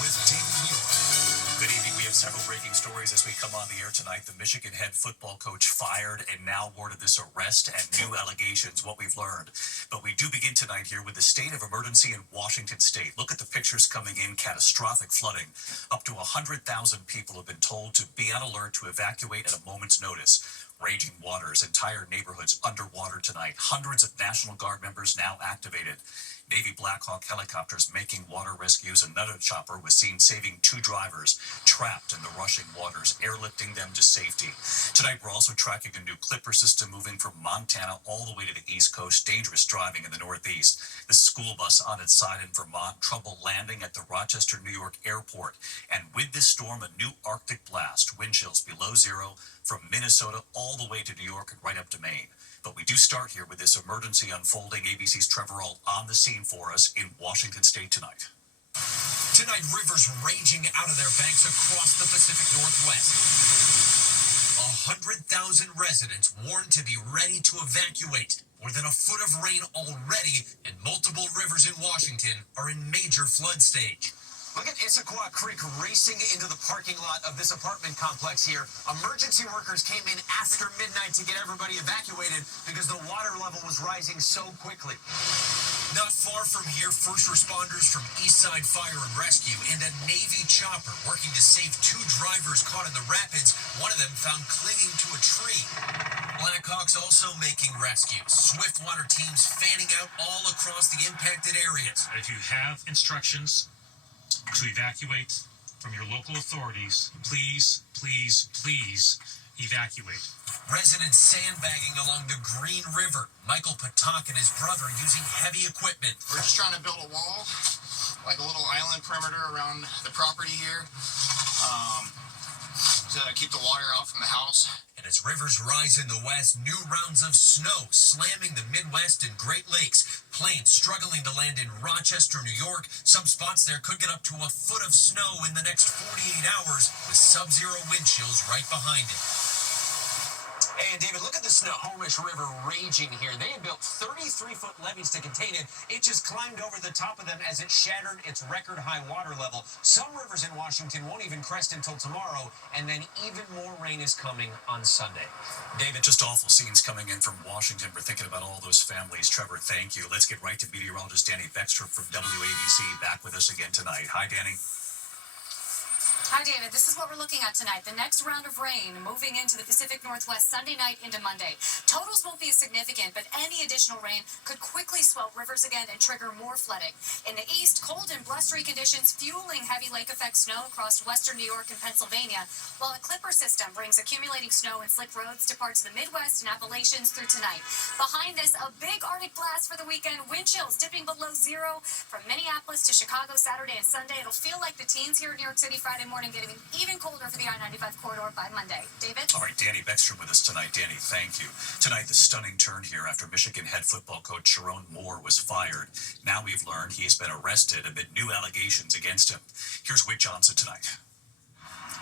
with David Muir. Good evening. We have several breaking stories as we come on the air tonight. The Michigan head football coach fired and now word of this arrest and new allegations, what we've learned. But we do begin tonight here with the state of emergency in Washington state. Look at the pictures coming in, catastrophic flooding. Up to 100,000 people have been told to be on alert to evacuate at a moment's notice. Raging waters, entire neighborhoods underwater tonight. Hundreds of National Guard members now activated. Navy Black Hawk helicopters making water rescues. Another chopper was seen saving 2 drivers trapped in the rushing waters, airlifting them to safety. Tonight, we're also tracking a new Clipper system moving from Montana all the way to the East Coast. Dangerous driving in the Northeast. The school bus on its side in Vermont, trouble landing at the Rochester, New York airport. And with this storm, a new Arctic blast, wind chills below zero from Minnesota all the way to New York and right up to Maine. But we do start here with this emergency unfolding. ABC's Trevor Ault on the scene for us in Washington state tonight. Tonight, rivers raging out of their banks across the Pacific Northwest. 100,000 residents warned to be ready to evacuate. More than a foot of rain already, and multiple rivers in Washington are in major flood stage. Look at Issaquah Creek racing into the parking lot of this apartment complex here. Emergency workers came in after midnight to get everybody evacuated because the water level was rising so quickly. Not far from here, first responders from Eastside Fire and Rescue and a Navy chopper working to save 2 drivers caught in the rapids, one of them found clinging to a tree. Blackhawks also making rescues. Swift water teams fanning out all across the impacted areas. If you have instructions to evacuate from your local authorities, please evacuate. Residents sandbagging along the Green River. Michael Patak and his brother using heavy equipment. We're just trying to build a wall, like a little island perimeter around the property here, to keep the water out from the house. And as rivers rise in the west, new rounds of snow slamming the Midwest and Great Lakes. Planes struggling to land in Rochester, New York. Some spots there could get up to a foot of snow in the next 48 hours with sub-zero wind chills right behind it. And David, look at the Snohomish River raging here. They had built 33-foot levees to contain it. It just climbed over the top of them as it shattered its record-high water level. Some rivers in Washington won't even crest until tomorrow, and then even more rain is coming on Sunday. David, just awful scenes coming in from Washington. We're thinking about all those families. Trevor, thank you. Let's get right to meteorologist Danny Beckstrom from WABC back with us again tonight. Hi, Danny. Hi, David. This is what we're looking at tonight. The next round of rain moving into the Pacific Northwest Sunday night into Monday. Totals won't be as significant, but any additional rain could quickly swell rivers again and trigger more flooding. In the east, cold and blustery conditions fueling heavy lake effect snow across western New York and Pennsylvania, while a Clipper system brings accumulating snow and slick roads to parts of the Midwest and Appalachians through tonight. Behind this, a big Arctic blast for the weekend. Wind chills dipping below zero from Minneapolis to Chicago Saturday and Sunday. It'll feel like the teens here in New York City Friday morning, getting even colder for the I-95 corridor by Monday. David? All right, Danny Beckstrom with us tonight. Danny, thank you. Tonight, the stunning turn here after Michigan head football coach Sherrone Moore was fired. Now we've learned he has been arrested amid new allegations against him. Here's Whit Johnson tonight.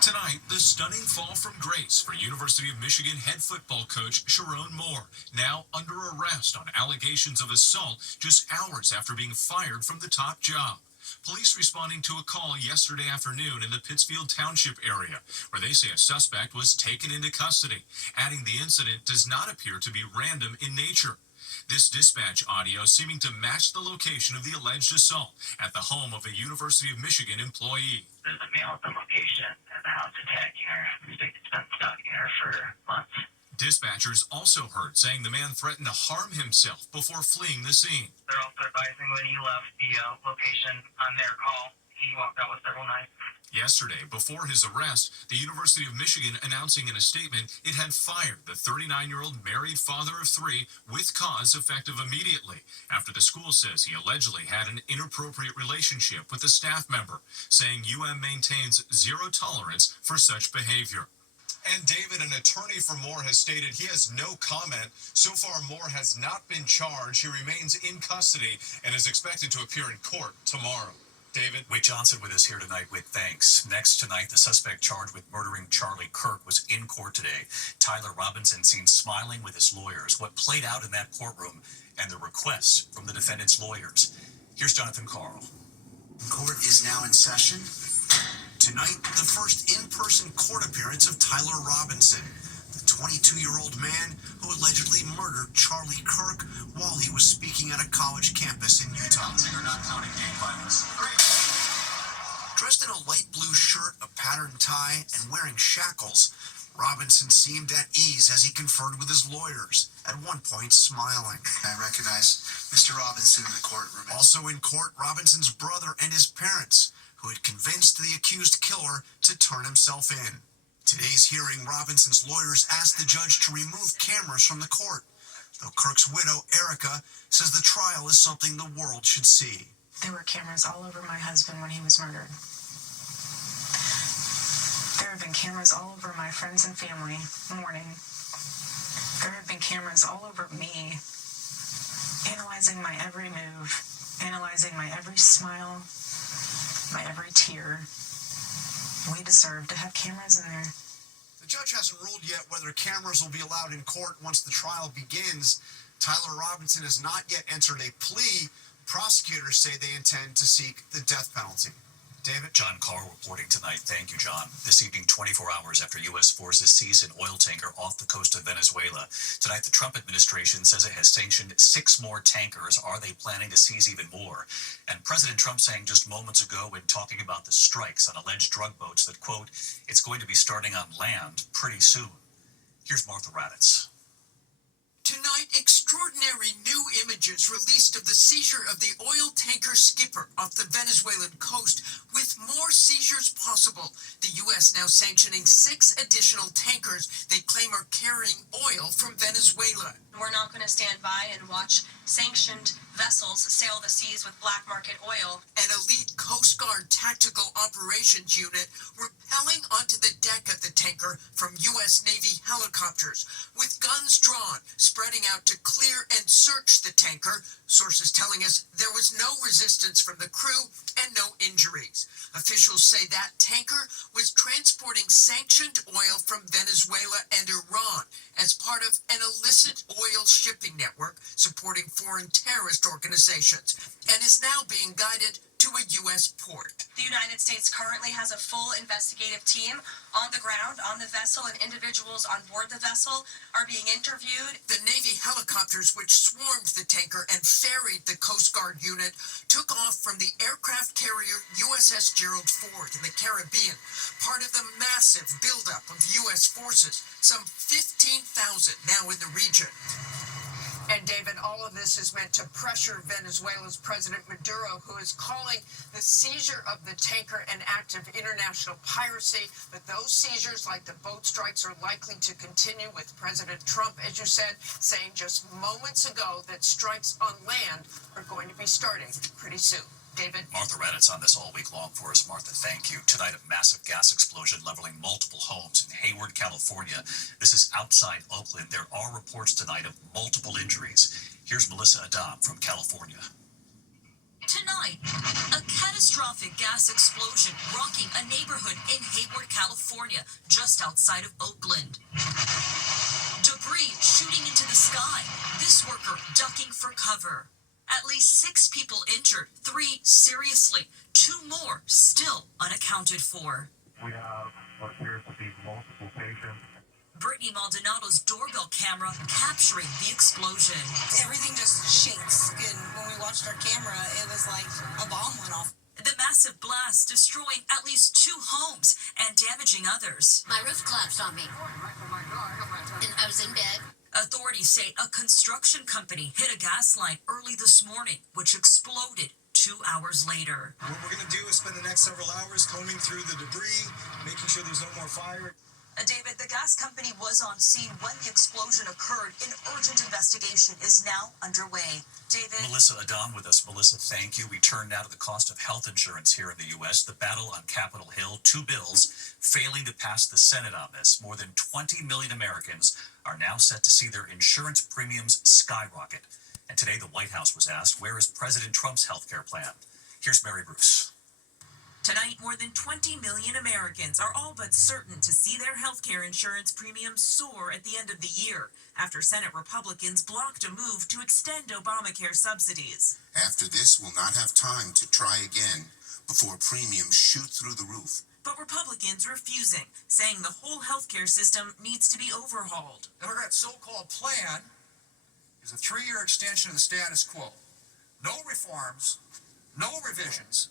Tonight, the stunning fall from grace for University of Michigan head football coach Sherrone Moore, now under arrest on allegations of assault just hours after being fired from the top job. Police responding to a call yesterday afternoon in the Pittsfield Township area, where they say a suspect was taken into custody, adding the incident does not appear to be random in nature. This dispatch audio seeming to match the location of the alleged assault at the home of a University of Michigan employee. There's a male at the location and the house attacking her. It's been stalking her for months. Dispatchers also heard saying the man threatened to harm himself before fleeing the scene. They're also advising when he left the location on their call, he walked out with several knives. Yesterday, before his arrest, the University of Michigan announcing in a statement it had fired the 39-year-old married father of 3 with cause effective immediately after the school says he allegedly had an inappropriate relationship with a staff member, saying UM maintains zero tolerance for such behavior. And David, an attorney for Moore, has stated he has no comment. So far, Moore has not been charged. He remains in custody and is expected to appear in court tomorrow. David? Whit Johnson with us here tonight. Whit, thanks. Next tonight, the suspect charged with murdering Charlie Kirk was in court today. Tyler Robinson seen smiling with his lawyers. What played out in that courtroom and the requests from the defendant's lawyers. Here's Jonathan Carl. Court is now in session. Tonight, the first in-person court appearance of Tyler Robinson, the 22-year-old man who allegedly murdered Charlie Kirk while he was speaking at a college campus in Utah. Not counting gang violence. Dressed in a light blue shirt, a patterned tie, and wearing shackles, Robinson seemed at ease as he conferred with his lawyers, at one point smiling. I recognize Mr. Robinson in the courtroom. Also in court, Robinson's brother and his parents, who had convinced the accused killer to turn himself in. Today's hearing, Robinson's lawyers asked the judge to remove cameras from the court, though Kirk's widow, Erica, says the trial is something the world should see. There were cameras all over my husband when he was murdered. There have been cameras all over my friends and family mourning. There have been cameras all over me, analyzing my every move, analyzing my every smile, my every tear. We deserve to have cameras in there. The judge hasn't ruled yet whether cameras will be allowed in court once the trial begins. Tyler Robinson has not yet entered a plea. Prosecutors say they intend to seek the death penalty. David? John Carr reporting tonight. Thank you, John. This evening, 24 hours after U.S. forces seized an oil tanker off the coast of Venezuela. Tonight, the Trump administration says it has sanctioned 6 more tankers. Are they planning to seize even more? And President Trump saying just moments ago when talking about the strikes on alleged drug boats that, quote, it's going to be starting on land pretty soon. Here's Martha Raddatz. Tonight, extraordinary new images released of the seizure of the oil tanker Skipper off the Venezuelan coast, with more seizures possible. The U.S. now sanctioning 6 additional tankers they claim are carrying oil from Venezuela. We're not going to stand by and watch sanctioned vessels sail the seas with black market oil. An elite Coast Guard tactical operations unit rappelling onto the deck of the tanker from U.S. Navy helicopters, with guns drawn, spreading out to clear and search the tanker. Sources telling us there was no resistance from the crew and no injuries. Officials say that tanker was transporting sanctioned oil from Venezuela and Iran as part of an illicit oil shipping network supporting foreign terrorist organizations, and is now being guided to a U.S. port. The United States currently has a full investigative team on the ground on the vessel, and individuals on board the vessel are being interviewed. The Navy helicopters which swarmed the tanker and ferried the Coast Guard unit took off from the aircraft carrier USS Gerald Ford in the Caribbean, part of the massive buildup of U.S. forces, some 15,000 now in the region. And David, all of this is meant to pressure Venezuela's President Maduro, who is calling the seizure of the tanker an act of international piracy. But those seizures, like the boat strikes, are likely to continue, with President Trump, as you said, saying just moments ago that strikes on land are going to be starting pretty soon. David? Martha Raddatz on this all week long for us. Martha, thank you. Tonight, a massive gas explosion leveling multiple homes in Hayward, California. This is outside Oakland. There are reports tonight of multiple injuries. Here's Melissa Adam from California. Tonight, a catastrophic gas explosion rocking a neighborhood in Hayward, California, just outside of Oakland. Debris shooting into the sky. This worker ducking for cover. At least 6 people injured, 3 seriously, 2 more still unaccounted for. We have what appears to be multiple patients. Brittany Maldonado's doorbell camera capturing the explosion. Everything just shakes, and when we watched our camera, it was like a bomb went off. The massive blast destroying at least 2 homes and damaging others. My roof collapsed on me, and I was in bed. Authorities say a construction company hit a gas line early this morning, which exploded 2 hours later. What we're going to do is spend the next several hours combing through the debris, making sure there's no more fire. David, the gas company was on scene when the explosion occurred. An urgent investigation is now underway. David? Melissa Adam with us. Melissa, thank you. We turn now to the cost of health insurance here in the U.S. The battle on Capitol Hill, 2 bills failing to pass the Senate on this. More than 20 million Americans are now set to see their insurance premiums skyrocket. And today the White House was asked, where is President Trump's health care plan? Here's Mary Bruce. Tonight, more than 20 million Americans are all but certain to see their health care insurance premiums soar at the end of the year after Senate Republicans blocked a move to extend Obamacare subsidies. After this, we'll not have time to try again. before premiums shoot through the roof. But Republicans refusing, saying the whole healthcare system needs to be overhauled. Democrats' so-called plan is a 3-year extension of the status quo. No reforms, no revisions,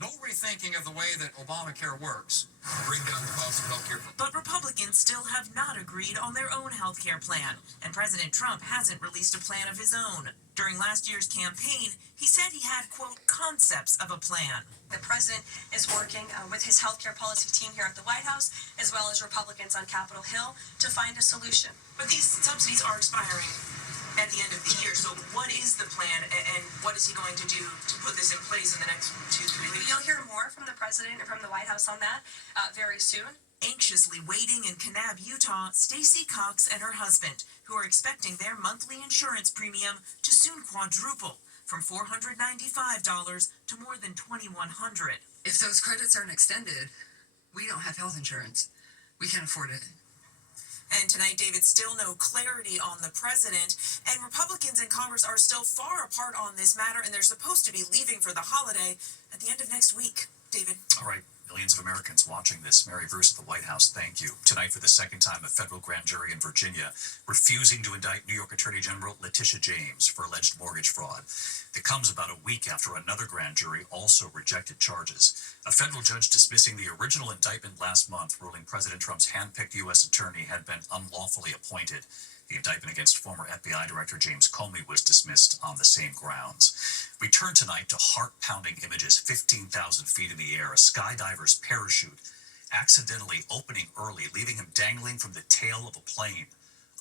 no rethinking of the way that Obamacare works. Bring down the cost of healthcare. But Republicans still have not agreed on their own healthcare plan, and President Trump hasn't released a plan of his own. During last year's campaign, he said he had, quote, concepts of a plan. The president is working with his healthcare policy team here at the White House, as well as Republicans on Capitol Hill, to find a solution. But these subsidies are expiring at the end of the year, so what is the plan, and what is he going to do to put this in place in the next 2-3 weeks? You'll hear more from the president and from the White House on that very soon. Anxiously waiting in Kanab, Utah, Stacy Cox and her husband, who are expecting their monthly insurance premium to soon quadruple from $495 to more than $2,100. If those credits aren't extended, we don't have health insurance. We can't afford it. And tonight, David, still no clarity on the president, and Republicans in Congress are still far apart on this matter, and they're supposed to be leaving for the holiday at the end of next week. David. All right. Millions of Americans watching this. Mary Bruce at the White House, thank you. Tonight, for the second time, a federal grand jury in Virginia refusing to indict New York Attorney General Letitia James for alleged mortgage fraud. It comes about a week after another grand jury also rejected charges. A federal judge dismissing the original indictment last month, ruling President Trump's hand-picked U.S. attorney had been unlawfully appointed. The indictment against former FBI Director James Comey was dismissed on the same grounds. We turn tonight to heart-pounding images 15,000 feet in the air, a skydiver's parachute accidentally opening early, leaving him dangling from the tail of a plane.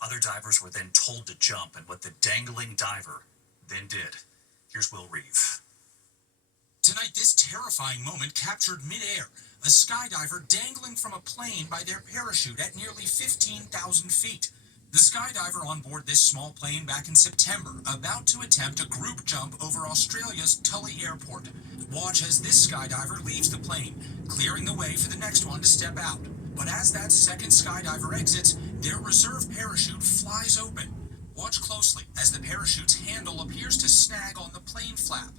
Other divers were then told to jump, and what the dangling diver then did. Here's Will Reeve. Tonight, this terrifying moment captured mid-air, a skydiver dangling from a plane by their parachute at nearly 15,000 feet. The skydiver on board this small plane back in September, about to attempt a group jump over Australia's Tully Airport. Watch as this skydiver leaves the plane, clearing the way for the next one to step out. But as that second skydiver exits, their reserve parachute flies open. Watch closely as the parachute's handle appears to snag on the plane flap.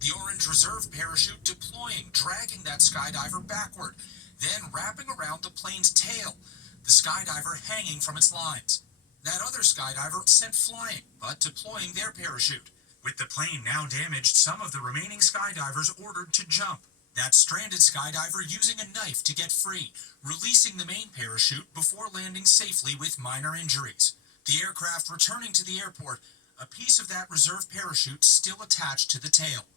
The orange reserve parachute deploying, dragging that skydiver backward, then wrapping around the plane's tail, the skydiver hanging from its lines. That other skydiver sent flying, but deploying their parachute. With the plane now damaged, some of the remaining skydivers ordered to jump. That stranded skydiver using a knife to get free, releasing the main parachute before landing safely with minor injuries. The aircraft returning to the airport, a piece of that reserve parachute still attached to the tail.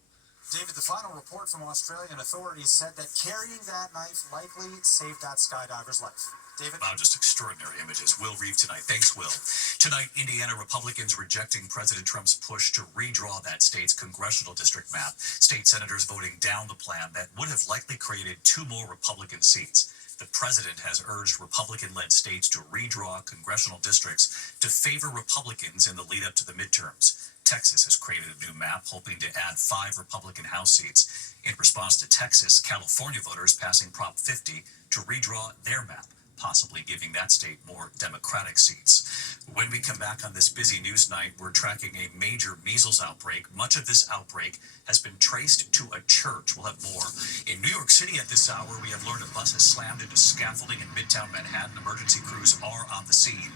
David, the final report from Australian authorities said that carrying that knife likely saved that skydiver's life. David? Wow, just extraordinary images. Will Reeve tonight. Thanks, Will. Tonight, Indiana Republicans rejecting President Trump's push to redraw that state's congressional district map. State senators voting down the plan that would have likely created 2 more Republican seats. The president has urged Republican-led states to redraw congressional districts to favor Republicans in the lead-up to the midterms. Texas has created a new map, hoping to add 5 Republican House seats. In response to Texas, California voters passing Prop 50 to redraw their map, possibly giving that state more Democratic seats. When we come back on this busy news night, we're tracking a major measles outbreak. Much of this outbreak has been traced to a church. We'll have more. In New York City at this hour, we have learned a bus has slammed into scaffolding in Midtown Manhattan. Emergency crews are on the scene.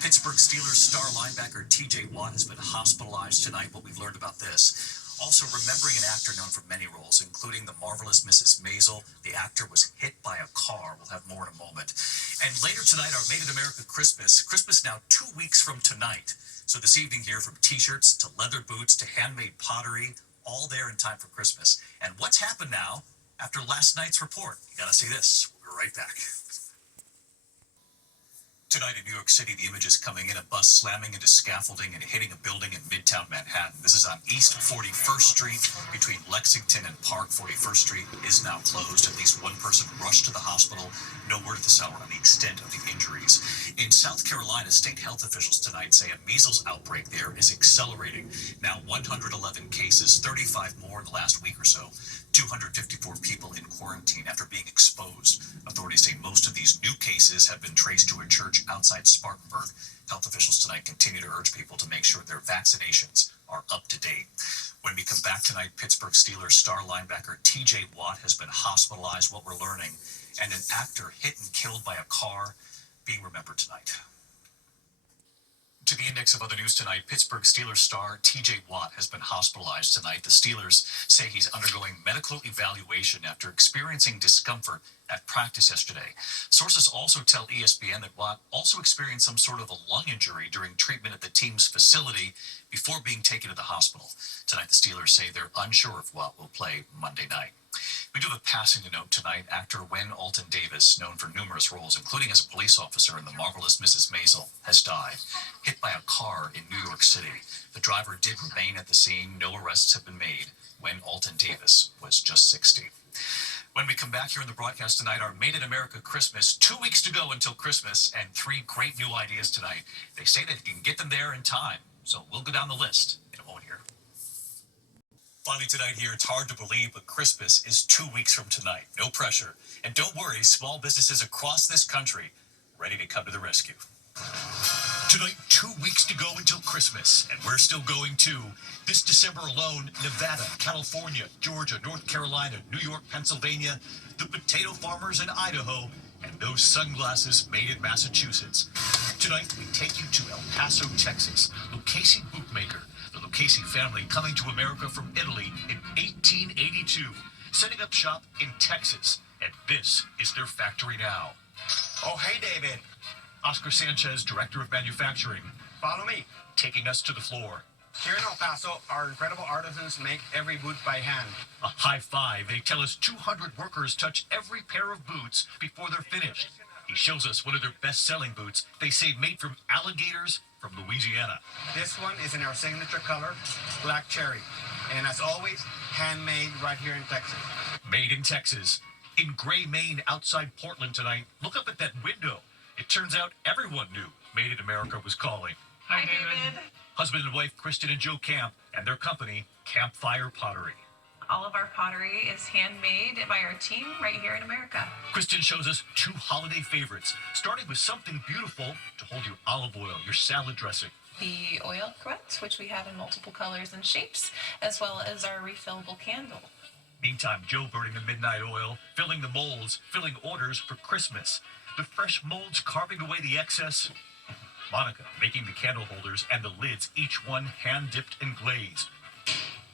Pittsburgh Steelers star linebacker T.J. Watt has been hospitalized tonight. What we've learned about this. Also, remembering an actor known for many roles, including The Marvelous Mrs. Maisel. The actor was hit by a car. We'll have more in a moment. And later tonight, our Made in America Christmas. Christmas now 2 weeks from tonight. So this evening here, from T-shirts to leather boots to handmade pottery, all there in time for Christmas. And what's happened now after last night's report? You gotta see this. We'll be right back. Tonight in New York City, the images coming in, a bus slamming into scaffolding and hitting a building in Midtown Manhattan. This is on East 41st Street between Lexington and Park. 41st Street is now closed. At least one person rushed to the hospital. No word at this hour on the extent of the injuries. In South Carolina, state health officials tonight say a measles outbreak there is accelerating. Now 111 cases, 35 more in the last week or so. 254 people in quarantine after being exposed. Authorities say most of these new cases have been traced to a church outside Spartanburg. Health officials tonight continue to urge people to make sure their vaccinations are up to date. When we come back tonight, Pittsburgh Steelers star linebacker TJ Watt has been hospitalized, what we're learning, and an actor hit and killed by a car being remembered tonight. To the index of other news tonight, Pittsburgh Steelers star TJ Watt has been hospitalized tonight. The Steelers say he's undergoing medical evaluation after experiencing discomfort at practice yesterday. Sources also tell ESPN that Watt also experienced some sort of a lung injury during treatment at the team's facility before being taken to the hospital. Tonight, the Steelers say they're unsure if Watt will play Monday night. We do have a passing to note tonight. Actor Wen Alton Davis, known for numerous roles, including as a police officer in The Marvelous Mrs. Maisel, has died, hit by a car in New York City. The driver did remain at the scene. No arrests have been made. Wen Alton Davis was just 60. When we come back here in the broadcast tonight, our Made in America Christmas, 2 weeks to go until Christmas, and 3 great new ideas tonight. They say that you can get them there in time, so we'll go down the list in a moment here. Finally tonight here, it's hard to believe, but Christmas is 2 weeks from tonight. No pressure. And don't worry, small businesses across this country are ready to come to the rescue. Tonight, 2 weeks to go until Christmas, and we're still going too. This December alone, Nevada, California, Georgia, North Carolina, New York, Pennsylvania, the potato farmers in Idaho, and those sunglasses made in Massachusetts. Tonight, we take you to El Paso, Texas. Lucchese Bootmaker, the Lucchese family coming to America from Italy in 1882, setting up shop in Texas, and this is their factory now. Oh, hey, David. Oscar Sanchez, Director of Manufacturing, Follow me. taking us to the floor. Here in El Paso, our incredible artisans make every boot by hand. A high five. They tell us 200 workers touch every pair of boots before they're finished. He shows us one of their best-selling boots. They say made from alligators from Louisiana. This one is in our signature color, black cherry. And as always, handmade right here in Texas. Made in Texas. In Gray, Maine, outside Portland tonight. Look up at that window. It turns out everyone knew Made in America was calling. Hi, David. Husband and wife Kristen and Joe Camp and their company, Campfire Pottery. All of our pottery is handmade by our team right here in America. Kristen shows us 2 holiday favorites, starting with something beautiful to hold your olive oil, your salad dressing. The oil cruets, which we have in multiple colors and shapes, as well as our refillable candle. Meantime, Joe burning the midnight oil, filling the molds, filling orders for Christmas. The fresh molds carving away the excess. Monica making the candle holders and the lids, each one hand-dipped and glazed.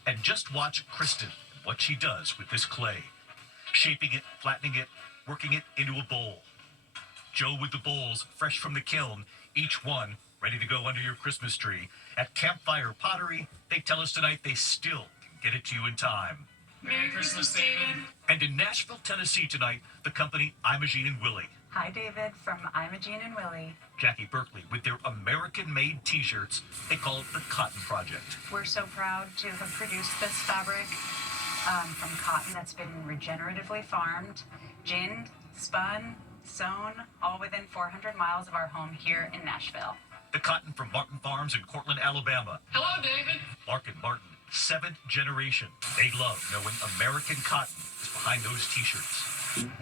And just watch Kristen and what she does with this clay. Shaping it, flattening it, working it into a bowl. Joe with the bowls, fresh from the kiln, each one ready to go under your Christmas tree. At Campfire Pottery, they tell us tonight they still can get it to you in time. Merry Christmas, David. And in Nashville, Tennessee tonight, the company Imogene and Willie. Hi, David, from Imogene and Willie. Jackie Berkeley with their American-made t-shirts. They call it the Cotton Project. We're so proud to have produced this fabric from cotton that's been regeneratively farmed, ginned, spun, sewn, all within 400 miles of our home here in Nashville. The cotton from Martin Farms in Cortland, Alabama. Hello, David. Mark and Martin, 7th generation. They love knowing American cotton is behind those t-shirts.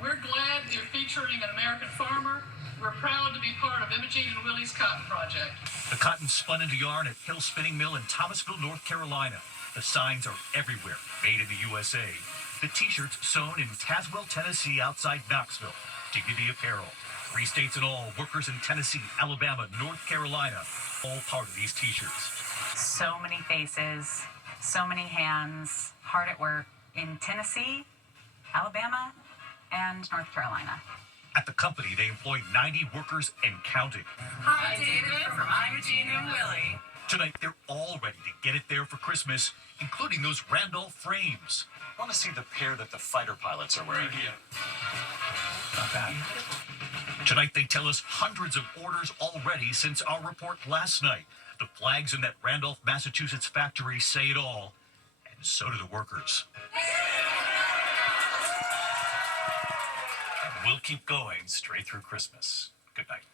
We're glad you're featuring an American farmer. We're proud to be part of Imogene and Willie's Cotton Project. The cotton spun into yarn at Hill Spinning Mill in Thomasville, North Carolina. The signs are everywhere, made in the USA. The t-shirts sewn in Tazewell, Tennessee, outside Knoxville. Dignity Apparel. 3 states in all, workers in Tennessee, Alabama, North Carolina, all part of these t-shirts. So many faces, so many hands, hard at work in Tennessee, Alabama, and North Carolina. At the company, they employ 90 workers and counting. Hi, David, from Imogene and Willie. Tonight, they're all ready to get it there for Christmas, including those Randolph frames. I want to see the pair that the fighter pilots are wearing. Not bad. Tonight, they tell us hundreds of orders already since our report last night. The flags in that Randolph, Massachusetts factory say it all, and so do the workers. And we'll keep going straight through Christmas. Good night.